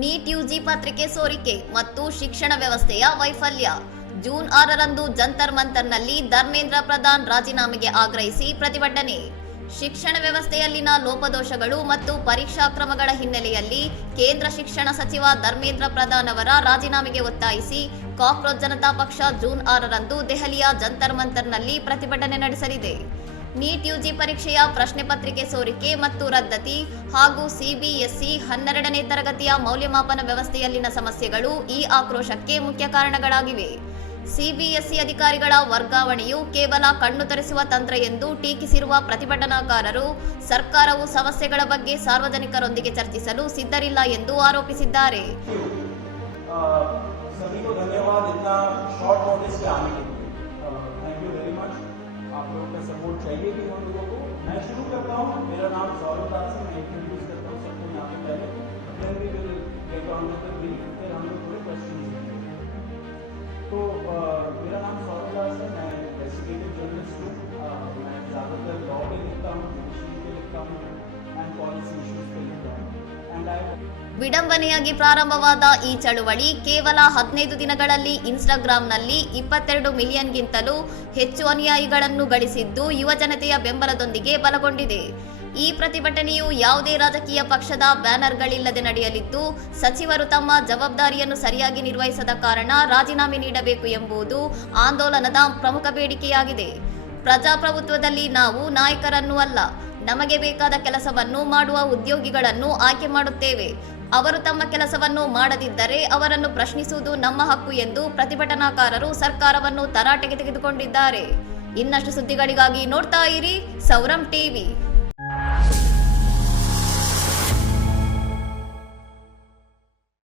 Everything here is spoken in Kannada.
ನೀಟ್ ಯುಜಿ ಪತ್ರಿಕೆ ಸೋರಿಕೆ ಮತ್ತು ಶಿಕ್ಷಣ ವ್ಯವಸ್ಥೆಯ ವೈಫಲ್ಯ. ಜೂನ್ 6ರಂದು ಜಂತರ್ ಮಂತರ್ನಲ್ಲಿ ಧರ್ಮೇಂದ್ರ ಪ್ರಧಾನ್ ರಾಜೀನಾಮೆಗೆ ಆಗ್ರಹಿಸಿ ಪ್ರತಿಭಟನೆ. ಶಿಕ್ಷಣ ವ್ಯವಸ್ಥೆಯಲ್ಲಿನ ಲೋಪದೋಷಗಳು ಮತ್ತು ಪರೀಕ್ಷಾ ಕ್ರಮಗಳ ಹಿನ್ನೆಲೆಯಲ್ಲಿ ಕೇಂದ್ರ ಶಿಕ್ಷಣ ಸಚಿವ ಧರ್ಮೇಂದ್ರ ಪ್ರಧಾನ್ ಅವರ ರಾಜೀನಾಮೆಗೆ ಒತ್ತಾಯಿಸಿ ಕಾಕ್ರೋಚ್ ಜನತಾ ಪಕ್ಷ ಜೂನ್ 6ರಂದು ದೆಹಲಿಯ ಜಂತರ್ ಮಂತರ್ನಲ್ಲಿ ಪ್ರತಿಭಟನೆ ನಡೆಸಲಿದೆ. ನೀಟ್ ಯುಜಿ ಪರೀಕ್ಷೆಯ ಪ್ರಶ್ನೆ ಪತ್ರಿಕೆ ಸೋರಿಕೆ ಮತ್ತು ರದ್ದತಿ ಹಾಗೂ ಸಿಬಿಎಸ್ಇ 12ನೇ ತರಗತಿಯ ಮೌಲ್ಯಮಾಪನ ವ್ಯವಸ್ಥೆಯಲ್ಲಿನ ಸಮಸ್ಯೆಗಳು ಈ ಆಕ್ರೋಶಕ್ಕೆ ಮುಖ್ಯ ಕಾರಣಗಳಾಗಿವೆ. ಸಿಬಿಎಸ್ಇ ಅಧಿಕಾರಿಗಳ ವರ್ಗಾವಣೆಯು ಕೇವಲ ಕಣ್ಣು ತೆರೆಸುವ ತಂತ್ರ ಎಂದು ಟೀಕಿಸಿರುವ ಪ್ರತಿಭಟನಾಕಾರರು ಸರ್ಕಾರವು ಸಮಸ್ಯೆಗಳ ಬಗ್ಗೆ ಸಾರ್ವಜನಿಕರೊಂದಿಗೆ ಚರ್ಚಿಸಲು ಸಿದ್ಧರಿಲ್ಲ ಎಂದು ಆರೋಪಿಸಿದ್ದಾರೆ. आप लोगों का सपोर्ट चाहिए भी हम लोगों को. मैं शुरू करता हूँ. मेरा नाम सौरभ दास है. मैं इंट्रोड्यूस करता हूँ सबको यहाँ पे पहले. Then we will get on with the brief. फिर हम लोग थोड़े क्वेश्चंस लेंगे. तो मेरा नाम सौरभ दास है. मैं इन्वेस्टिगेटिव जर्नलिस्ट हूँ. मैं ज़्यादातर लॉ पे लिखता हूँ, जुडिशरी पे लिखता हूँ एंड पॉलिसी इश्यूज पे लिखता हूँ. ವಿಡಂಬನೆಯಾಗಿ ಪ್ರಾರಂಭವಾದ ಈ ಚಳುವಳಿ ಕೇವಲ 15 ದಿನಗಳಲ್ಲಿ ಇನ್ಸ್ಟಾಗ್ರಾಂನಲ್ಲಿ 22 ಮಿಲಿಯನ್ಗಿಂತಲೂ ಹೆಚ್ಚು ಅನುಯಾಯಿಗಳನ್ನು ಗಳಿಸಿದ್ದು ಯುವ ಜನತೆಯ ಬೆಂಬಲದೊಂದಿಗೆ ಬಲಗೊಂಡಿದೆ. ಈ ಪ್ರತಿಭಟನೆಯು ಯಾವುದೇ ರಾಜಕೀಯ ಪಕ್ಷದ ಬ್ಯಾನರ್ಗಳಿಲ್ಲದೆ ನಡೆಯಲಿದ್ದು, ಸಚಿವರು ತಮ್ಮ ಜವಾಬ್ದಾರಿಯನ್ನು ಸರಿಯಾಗಿ ನಿರ್ವಹಿಸದ ಕಾರಣ ರಾಜೀನಾಮೆ ನೀಡಬೇಕು ಎಂಬುದು ಆಂದೋಲನದ ಪ್ರಮುಖ ಬೇಡಿಕೆಯಾಗಿದೆ. ಪ್ರಜಾಪ್ರಭುತ್ವದಲ್ಲಿ ನಾವು ನಾಯಕರನ್ನು ಅಲ್ಲ, ನಮಗೆ ಬೇಕಾದ ಕೆಲಸವನ್ನು ಮಾಡುವ ಉದ್ಯೋಗಿಗಳನ್ನು ಆಯ್ಕೆ ಮಾಡುತ್ತೇವೆ. ಅವರು ತಮ್ಮ ಕೆಲಸವನ್ನು ಮಾಡದಿದ್ದರೆ ಅವರನ್ನು ಪ್ರಶ್ನಿಸುವುದು ನಮ್ಮ ಹಕ್ಕು ಎಂದು ಪ್ರತಿಭಟನಾಕಾರರು ಸರ್ಕಾರವನ್ನು ತರಾಟೆಗೆ ತೆಗೆದುಕೊಂಡಿದ್ದಾರೆ. ಇನ್ನಷ್ಟು ಸುದ್ದಿಗಳಿಗಾಗಿ ನೋಡ್ತಾ ಇರಿ ಸೌರಂ ಟಿವಿ.